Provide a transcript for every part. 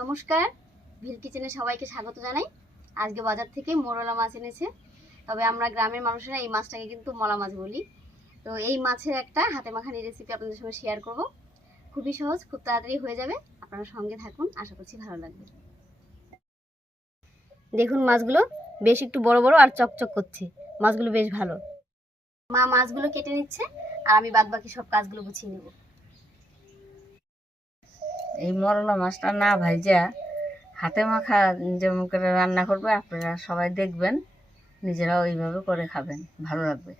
নমস্কার, ভিল কিচেনে সবাইকে স্বাগত জানাই। আজকে বাজার থেকে মোরলা মাছ এনেছে। তবে আমরা গ্রামের মানুষেরা এই মাছটাকে কিন্তু মলা মাছ বলি। তো এই মাছের একটা হাতে মাখানি রেসিপি আপনাদের সঙ্গে শেয়ার করব। খুবই সহজ, খুব তাড়াতাড়ি হয়ে যাবে। আপনারা সঙ্গে থাকুন, আশা করছি ভালো লাগবে। দেখুন মাছগুলো বেশ একটু বড় বড় আর চকচক করছে। মাছগুলো বেশ ভালো। মা মাছগুলো কেটে নিচ্ছে আর আমি বাদ বাকি সব কাজগুলো গুছিয়ে নেব। এই মরলা মাছটা না ভাইজা হাতে মাখা যেমন করে রান্না করবে, আপনারা সবাই দেখবেন, নিজেরাও ওইভাবে করে খাবেন, ভালো লাগবে।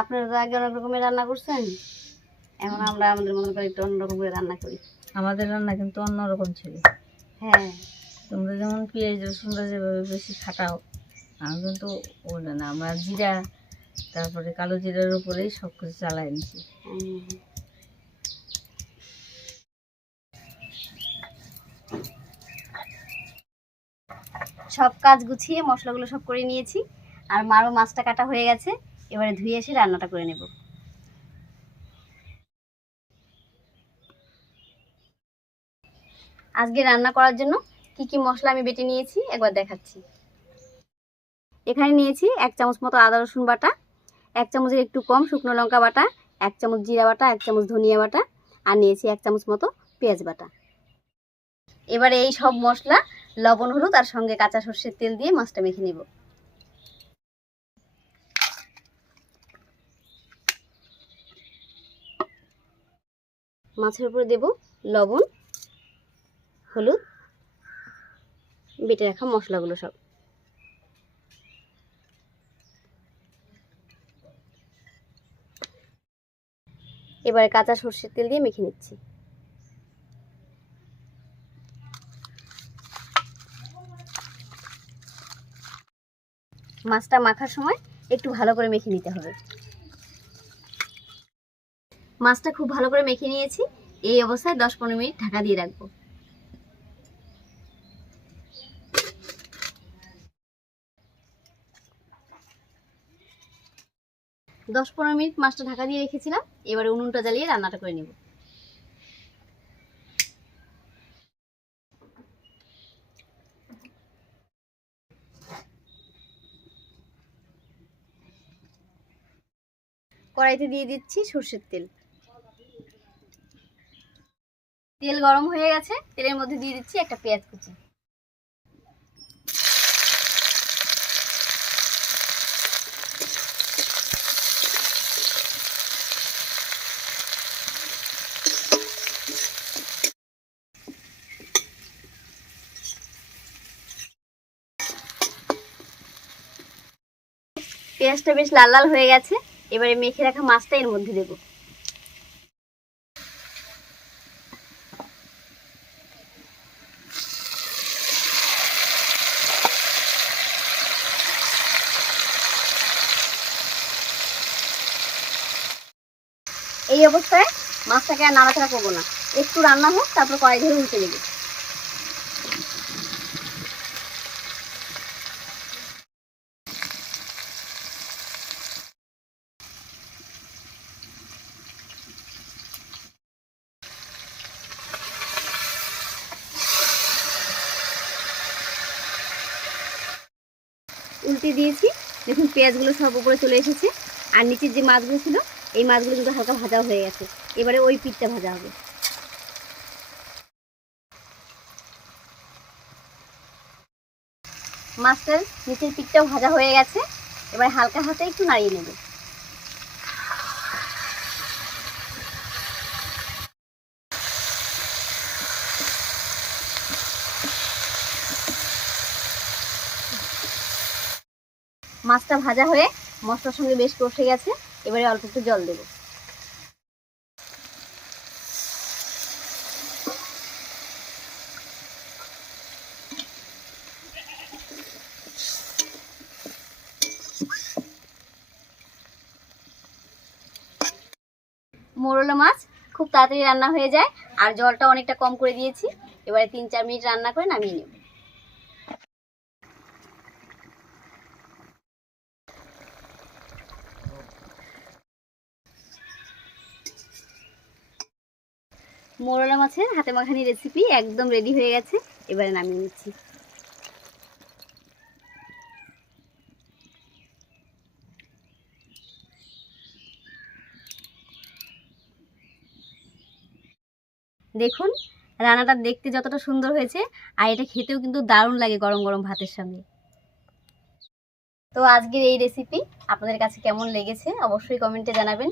আপনারা তো আগে অনেক রকমের রান্না করছেন, এখন আমরা আমাদের মতো করে একটু অন্যরকম করে রান্না করি। আমাদের রান্না কিন্তু অন্যরকম ছিল। হ্যাঁ, তোমরা যেমন পেঁয়াজ রসুনটা যেভাবে বেশি খাটাও, আমি কিন্তু ওটা না, আমরা জিরা তারপরে কালো জিরার উপরেই সব কিছু চালাই নিছি। সব কাজ গুছিয়ে মশলাগুলো সব করে নিয়েছি আর মারও মাছটা কাটা হয়ে গেছে। এবারে ধুয়ে এসে রান্নাটা করে নেব। আজকে রান্না করার জন্য কি কি মশলা আমি বেটে নিয়েছি একবার দেখাচ্ছি। এখানে নিয়েছি 1 চামচ মতো আদা রসুন বাটা, 1 চামচের একটু কম শুকনো লঙ্কা বাটা, 1 চামচ জিরা বাটা, 1 চামচ ধনিয়া বাটা, আর নিয়েছি 1 চামচ মতো পেঁয়াজ বাটা। এবারে এই সব মশলা লবণ হলুদ আর সঙ্গে কাঁচা সর্ষের তেল দিয়ে মাছটা মেখে নেব। মাছের উপরে দেব লবণ, হলুদ, বেটে রাখা মশলাগুলো সব। এবারে কাঁচা সর্ষের তেল দিয়ে মেখে নিচ্ছি। মাছটা মাখার সময় একটু ভালো করে মেখে নিতে হবে। মাছটা খুব ভালো করে মেখে নিয়েছি। এই অবস্থায় 10-15 মিনিট ঢাকা দিয়ে রাখবো। 10-15 মিনিট মাছটা ঢাকা দিয়ে রেখেছিলাম। এবারে উনুনটা জ্বালিয়ে রান্নাটা করে নেব। কড়াইতে দিয়ে দিচ্ছি সর্ষের তেল। তেল গরম হয়ে গেছে, তেলের মধ্যে দিয়ে দিচ্ছি একটা পেঁয়াজ কুচি। পেঁয়াজটা বেশ লাল লাল হয়ে গেছে। এবারে মেখে রাখা মাছটা এর মধ্যে দেব। এই অবস্থায় মাছটাকে আর নাড়াচাড়া করবো না, একটু রান্না হোক, তারপর কড়াই ধরে উল্টে দেবো। উল্টে দিয়েছি, দেখুন পেঁয়াজগুলো সব উপরে চলে এসেছে। আর নিচের যে মাছগুলো ছিল, এই মাছগুলো কিন্তু হালকা ভাজা হয়ে গেছে। এবারে ওই পিঠটা ভাজা হবে। মাছটার নিচের পিঠটাও ভাজা হয়ে গেছে। এবারে হালকা হাতে একটু নাড়িয়ে নেব। মাছটা ভাজা হয়ে মশলার সঙ্গে বেশ কষে গেছে। এবারে অল্প একটু জল দেব। মোরলা মাছ খুব তাড়াতাড়ি রান্না হয়ে যায় আর জলটা অনেকটা কম করে দিয়েছি। এবারে 3-4 মিনিট রান্না করে নামিয়ে নেব। মোরলা মাছের হাতে মাখানি রেসিপি একদম রেডি হয়ে গেছে, এবারে নামিয়ে নিচ্ছি। দেখুন রান্নাটা দেখতে যতটা সুন্দর হয়েছে আর এটা খেতেও কিন্তু দারুণ লাগে গরম গরম ভাতের সঙ্গে। তো আজকের এই রেসিপি আপনাদের কাছে কেমন লেগেছে অবশ্যই কমেন্টে জানাবেন।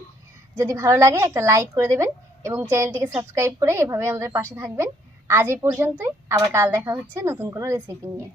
যদি ভালো লাগে একটা লাইক করে দেবেন এবং চ্যানেলটিকে সাবস্ক্রাইব করে এভাবে আমাদের পাশে থাকবেন। আজ এই পর্যন্তই, আবার কাল দেখা হচ্ছে নতুন কোনো রেসিপি নিয়ে।